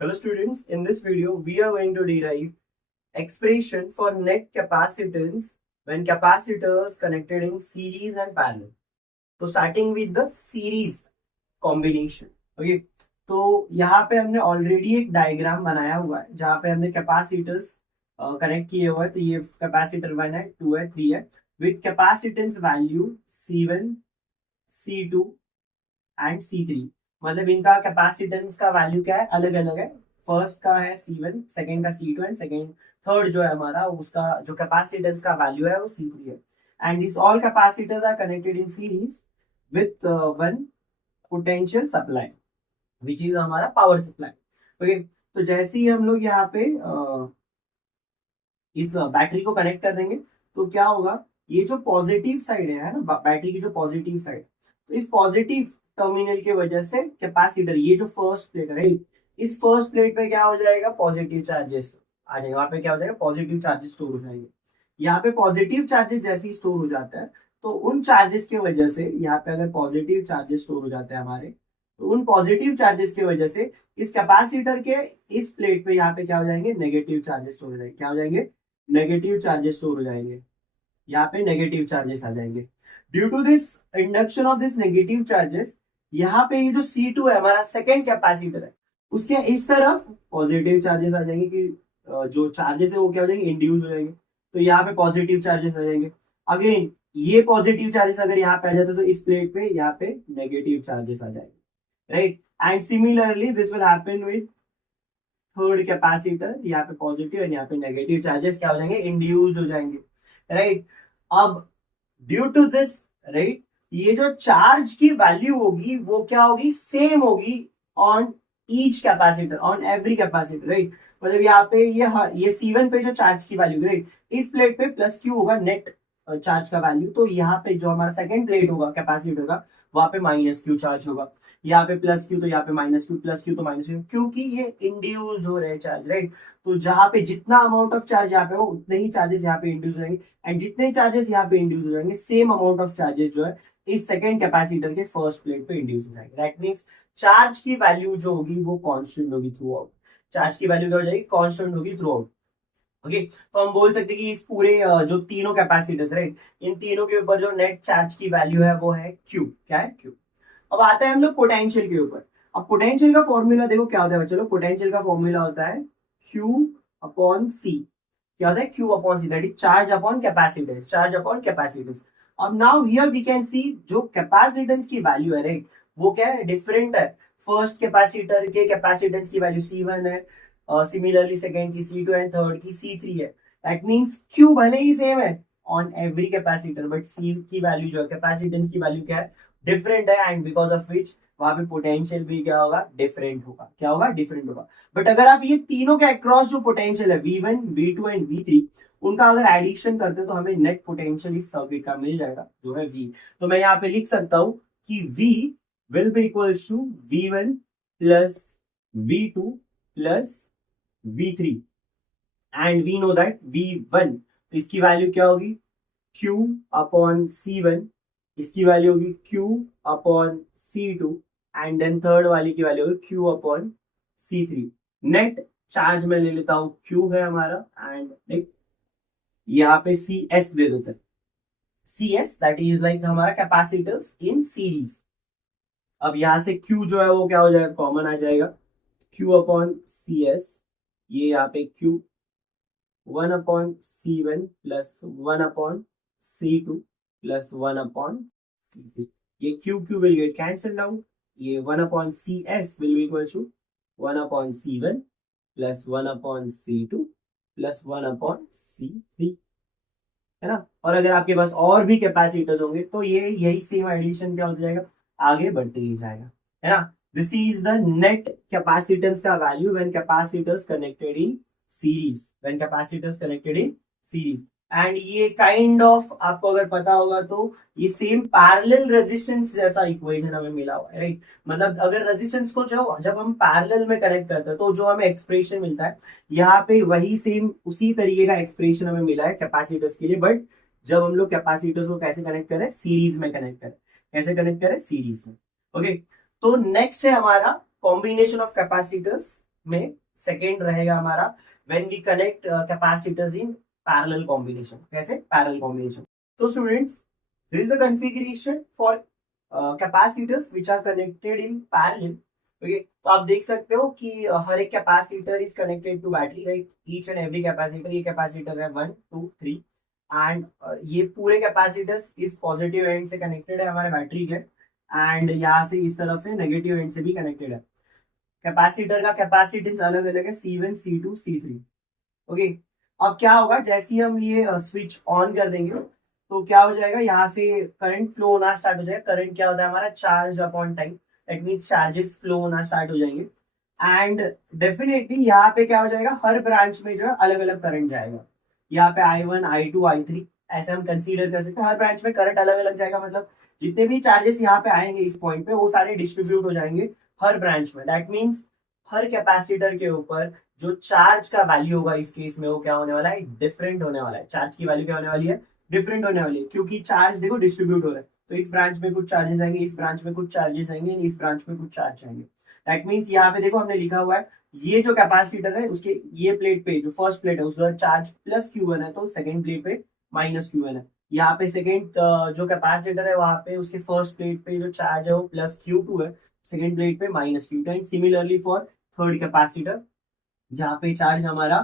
Hello students, in this video we are going to derive expression for net capacitance when capacitors connected in series and parallel. तो starting with the series combination. Okay, तो यहाँ पे हमने already एक diagram बनाया हुआ है जहाँ पे हमने कैपेसिटर्स कनेक्ट किए हुए हैं. तो ये कैपेसिटर 1 है, 2 है, 3 है with capacitance value C1, C2 and C3. मतलब इनका कैपेसिटेंस का वैल्यू क्या है, अलग अलग है. फर्स्ट का है C1, सेकंड का C2 एंड सेकंड थर्ड जो है हमारा उसका जो कैपेसिटेंस का वैल्यू है वो C3 है. And this all capacitors are connected in series with one potential supply which is हमारा पावर सप्लाई. ओके, तो जैसे ही हम लोग यहाँ पे इस बैटरी को कनेक्ट कर देंगे तो क्या होगा, ये जो पॉजिटिव साइड है ना, बैटरी की जो पॉजिटिव साइड, तो इस पॉजिटिव टर्मिनल की वजह से कैपेसिटर, ये जो फर्स्ट प्लेट है राइट, इस फर्स्ट प्लेट पे क्या हो जाएगा, पॉजिटिव चार्जेस आ जाएंगे. वहां पे क्या हो जाएगा, पॉजिटिव चार्जेस स्टोर हो जाएंगे. यहाँ पे पॉजिटिव चार्जेस जैसे ही स्टोर हो जाता है तो उन चार्जेस की वजह से, यहाँ पे अगर पॉजिटिव चार्जेस स्टोर हो जाते हैं हमारे, तो उन पॉजिटिव चार्जेस की वजह से इस कैपेसिटर के इस प्लेट पे यहाँ पे क्या हो जाएंगे, नेगेटिव चार्जेस स्टोर हो जाएंगे. क्या हो जाएंगे, नेगेटिव चार्जेस स्टोर हो जाएंगे. यहाँ पे नेगेटिव चार्जेस आ जाएंगे. Due to this induction of this negative charges, यहाँ पे ये जो C2 है हमारा सेकेंड कैपेसिटर है, उसके इस तरफ पॉजिटिव चार्जेस आ जाएंगे कि जो चार्जेस है वो क्या हो जाएंगे, इंड्यूस हो जाएंगे. तो यहाँ पे पॉजिटिव चार्जेस आ जाएंगे. अगेन ये पॉजिटिव चार्जेस अगर यहाँ पे आ जाते तो इस प्लेट पे यहाँ पे नेगेटिव चार्जेस आ जाएंगे, right. And similarly this will happen with third capacitor. यहाँ पे पॉजिटिव एंड यहाँ पे नेगेटिव चार्जेस क्या हो जाएंगे, इंड्यूस्ड हो जाएंगे, राइट. अब ड्यू टू दिस, राइट, ये जो चार्ज की वैल्यू होगी वो क्या होगी, सेम होगी on each capacitor, on every capacitor, right. मतलब यहाँ पे ये C1 पे जो चार्ज की वैल्यू, राइट, इस प्लेट पे प्लस क्यू होगा नेट चार्ज का वैल्यू. तो यहाँ पे जो हमारा सेकंड प्लेट होगा कैपेसिटर का, वहां पे माइनस क्यू चार्ज होगा. यहाँ पे प्लस क्यू तो यहाँ पे माइनस क्यू, प्लस क्यू तो माइनस क्यू, क्योंकि ये इंड्यूस्ड हो रहे हैं चार्ज, राइट. तो जहां पे जितना अमाउंट ऑफ चार्ज यहाँ पे हो उतने ही चार्जेस यहाँ पे इंड्यूस हो जाएंगे. एंड जितने चार्जेस यहाँ पे इंड्यूस हो जाएंगे, सेम अमाउंट ऑफ चार्जेस जो है इस सेकंड कैपेसिटर के फर्स्ट प्लेट पे इंड्यूस हो जाएंगे. दैट मींस चार्ज की वैल्यू जो होगी वो कांस्टेंट होगी थ्रू आउट. चार्ज की वैल्यू क्या हो जाएगी, कांस्टेंट होगी थ्रू आउट. ओके, तो हम बोल सकते हैं कि इस पूरे जो तीनों कैपेसिटर्स, राइट, इन तीनों के ऊपर जो नेट चार्ज की वैल्यू है वो है Q. क्या है, Q. अब आते हैं हम लोग पोटेंशियल के ऊपर. अब पोटेंशियल का फॉर्मूला देखो क्या होता है. चलो, पोटेंशियल का फॉर्मूला होता है Q अपॉन C. क्या होता है, Q upon C, that is charge upon capacitance, charge upon capacitance. अब now here we can see जो कैपेसिटेंस की वैल्यू है, राइट, वो क्या है, डिफरेंट है. फर्स्ट कैपेसिटर के कैपेसिटेंस की वैल्यू C1 है, सिमिलरली सेकंड की C2 एंड थर्ड की C3 है. दैट मींस Q भले ही सेम है on every capacitor, but C की वैल्यू जो है, कैपेसिटेंस की वैल्यू क्या है, डिफरेंट है. एंड बिकॉज ऑफ विच वहां पे पोटेंशियल भी क्या होगा, डिफरेंट होगा. क्या होगा, डिफरेंट होगा. बट अगर आप ये तीनों के अक्रॉस जो पोटेंशियल है V1, V2 एंड V3, उनका अगर एडिशन करते हैं तो हमें नेट पोटेंशियल इस सर्किट का मिल जाएगा जो है V. तो मैं यहाँ पे लिख सकता हूं कि V will be equals to V1 plus V2 plus V3 and we know that V1, तो इसकी वैल्यू क्या होगी, Q अपॉन C1, इसकी वैल्यू होगी Q upon C2 and then third वाली की वैल्यू होगी Q upon C3. Net charge में ले लेता हूं, Q है हमारा, एंड यहाँ पे CS दे देते हैं. CS दैट इज लाइक हमारा कैपेसिटर्स इन सीरीज. अब यहां से Q जो है वो क्या हो जाएगा, कॉमन आ जाएगा, Q अपॉन CS, ये यहाँ पे Q 1 upon C1 plus 1 upon C2 plus 1 upon C3. ये Q will get cancelled out. ये 1 upon CS will be equal to 1 upon C1 plus 1 upon C2 plus 1 upon C3, है ना. और अगर आपके पास और भी कैपेसिटर्स होंगे तो ये यही सेम एडिशन क्या होता जाएगा, आगे बढ़ते ही जाएगा, है ना. This is the net capacitance का value when capacitors connected in series, when capacitors connected in series. And ये काइंड ऑफ आपको अगर पता होगा तो ये सेम पैरेलल रेजिस्टेंस जैसा इक्वेशन हमें मिला हुआ है, राइट. मतलब अगर रेजिस्टेंस को जब हम पैरेलल में कनेक्ट करते हैं तो जो हमें एक्सप्रेशन मिलता है, यहाँ पे वही सेम उसी तरीके का एक्सप्रेशन हमें मिला है कैपेसिटर्स के लिए. बट जब हम लोग कैपेसिटर्स को कैसे कनेक्ट करें, सीरीज में कनेक्ट करें. कैसे कनेक्ट करें, सीरीज में. ओके, तो नेक्स्ट है हमारा कॉम्बिनेशन ऑफ कैपेसिटर्स में सेकेंड रहेगा हमारा when we connect capacitors in parallel combination. कैसे? Parallel combination. तो students, this is a configuration for capacitors which are connected in parallel. Okay, तो आप देख सकते हो कि हर एक capacitor is connected to battery, right? Each and every capacitor, ये कैपेसिटर है 1 2 3 एंड ये पूरे कैपेसिटर्स इस पॉजिटिव एंड से कनेक्टेड है हमारे बैटरी के, एंड यहाँ से इस तरफ से नेगेटिव एंड से भी कनेक्टेड है. कैपेसिटर का कैपेसिटेंस अलग अलग है, C1 C2 C3. ओके, अब क्या होगा, जैसे ही हम ये स्विच ऑन कर देंगे तो क्या हो जाएगा, यहाँ से करंट फ्लो होना स्टार्ट हो जाएगा. करंट क्या होता है हमारा? Charge upon time. That means charges flow होना स्टार्ट हो जाएंगे एंड डेफिनेटली यहाँ पे क्या हो जाएगा, हर ब्रांच में जो है अलग अलग करंट जाएगा. यहाँ पे I1 I2 I3 ऐसे हम कंसीडर कर सकते हैं. हर ब्रांच में करंट अलग अलग जाएगा, मतलब जितने भी चार्जेस यहाँ पे आएंगे इस पॉइंट पे वो सारे डिस्ट्रीब्यूट हो जाएंगे हर ब्रांच में. दैट मीन्स हर कैपेसिटर के ऊपर जो चार्ज का वैल्यू होगा इस केस में वो क्या होने वाला है? डिफरेंट होने वाला है. चार्ज की वैल्यू क्या होने वाली है? डिफरेंट होने वाली है, क्योंकि चार्ज देखो डिस्ट्रीब्यूट हो रहा है. तो इस ब्रांच में कुछ चार्जेस आएंगे, इस ब्रांच में कुछ चार्जेस आएंगे, इस ब्रांच में कुछ चार्ज आएंगे. दैट मीन्स यहाँ पे देखो हमने लिखा हुआ है ये जो कैपेसिटर है उसके ये प्लेट पे जो फर्स्ट प्लेट है उसका चार्ज प्लस Q1 है, तो सेकंड प्लेट पे माइनस Q1 है. यहाँ पे सेकंड जो कैपेसिटर है वहां पे उसके फर्स्ट प्लेट पे जो चार्ज है वो प्लस Q2 है, सेकंड प्लेट पे minus Q2. And similarly for third capacitor जहाँ पे चार्ज हमारा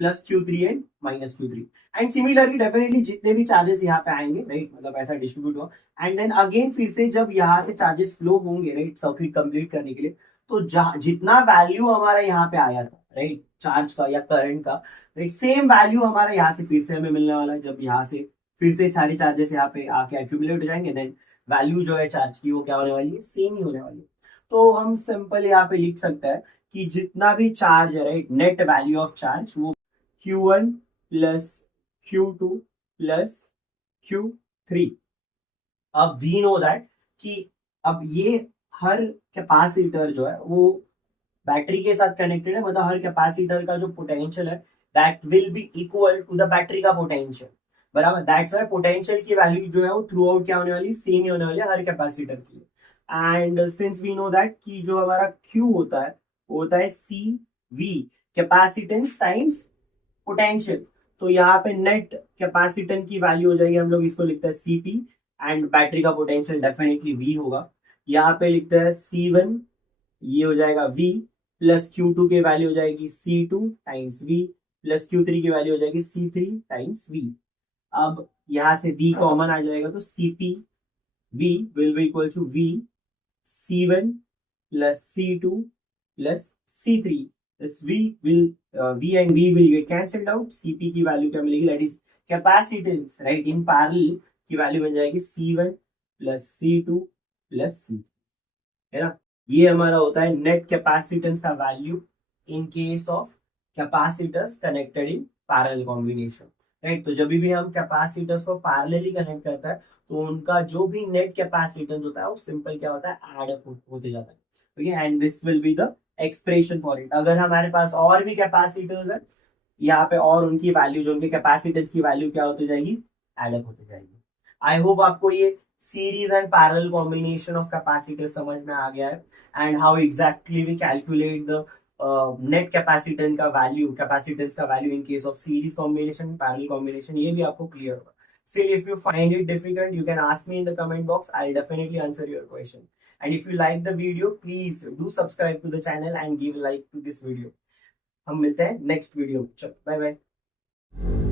plus Q3 and minus Q3. And similarly definitely जितने भी चार्जेस यहाँ पे आएंगे, राइट, मतलब ऐसा डिस्ट्रीब्यूट हुआ. एंड देन अगेन फिर से जब यहाँ से चार्जेस फ्लो होंगे, राइट, सर्किट कंप्लीट करने के लिए, तो जितना वैल्यू हमारा यहाँ पे आया था, राइट, चार्ज का या करंट का, राइट, सेम वैल्यू हमारा यहाँ से फिर से हमें मिलने वाला है. जब यहाँ से फिर से सारे चार्जेस यहाँ पे आके एक्यूमुलेट हो जाएंगे, देन वैल्यू जो है चार्ज की वो क्या होने वाली है? सेम ही होने वाली है. तो हम सिंपल यहाँ पे लिख सकते हैं कि जितना भी चार्ज है, right, net value of charge वो Q1 plus Q2 plus Q3. अब वी नो दैट कि अब ये हर कैपेसिटर जो है वो बैटरी के साथ कनेक्टेड है, मतलब हर कैपेसिटर का जो पोटेंशियल है that will be equal to the battery का पोटेंशियल. बराबर, दैट्स व्हाई पोटेंशियल की वैल्यू जो है वो थ्रू आउट क्या होने वाली? सेम ही होने वाली है हर कैपेसिटर की. And since we know that कि जो हमारा Q होता है वो होता है CV, कैपेसिटेंस टाइम्स पोटेंशियल. तो यहाँ पे नेट कैपेसिटेंस की वैल्यू हो जाएगी, हम लोग इसको लिखते हैं CP, एंड बैटरी का पोटेंशियल डेफिनेटली V होगा. यहाँ पे लिखते हैं C1, ये हो जाएगा V, प्लस Q2 की वैल्यू हो जाएगी C2 times V, plus Q3 की वैल्यू हो जाएगी C3 टाइम्स V. अब यहाँ से V कॉमन आ जाएगा तो CP V will be equal to V C1 plus C2 plus C3. This V and V will get cancelled out. CP की value क्या मिलेगी? That is capacitance, right, in parallel की value बन जाएगी C1 plus C2 plus C3, है ना? ये हमारा होता है नेट कैपेसिटेंस का value in case of capacitors connected in parallel combination, right. तो जब भी हम कैपेसिटर्स को पैरेलली कनेक्ट करता है तो उनका जो भी नेट कैपेसिटेंस होता है वो सिंपल क्या होता है? एड अप होते जाता है. Okay, and this will be the expression for it. अगर हमारे पास और भी कैपेसिटर्स है यहाँ पे और उनकी वैल्यू जो उनके कैपेसिटेंस की वैल्यू क्या होती जाएगी? एड अप होती जाएगी. आई होप आपको ये series and parallel combination of capacitor समझ में आ गया है, and how exactly we calculate the net capacitance का value in case of series combination, parallel combination, ये भी आपको क्लियर होगा. Still, if you find it difficult, you can ask me in the comment box. I'll definitely answer your question. And if you like the video, please do subscribe to the channel and give a like to this video. हम मिलते हैं next video. चलो, bye bye.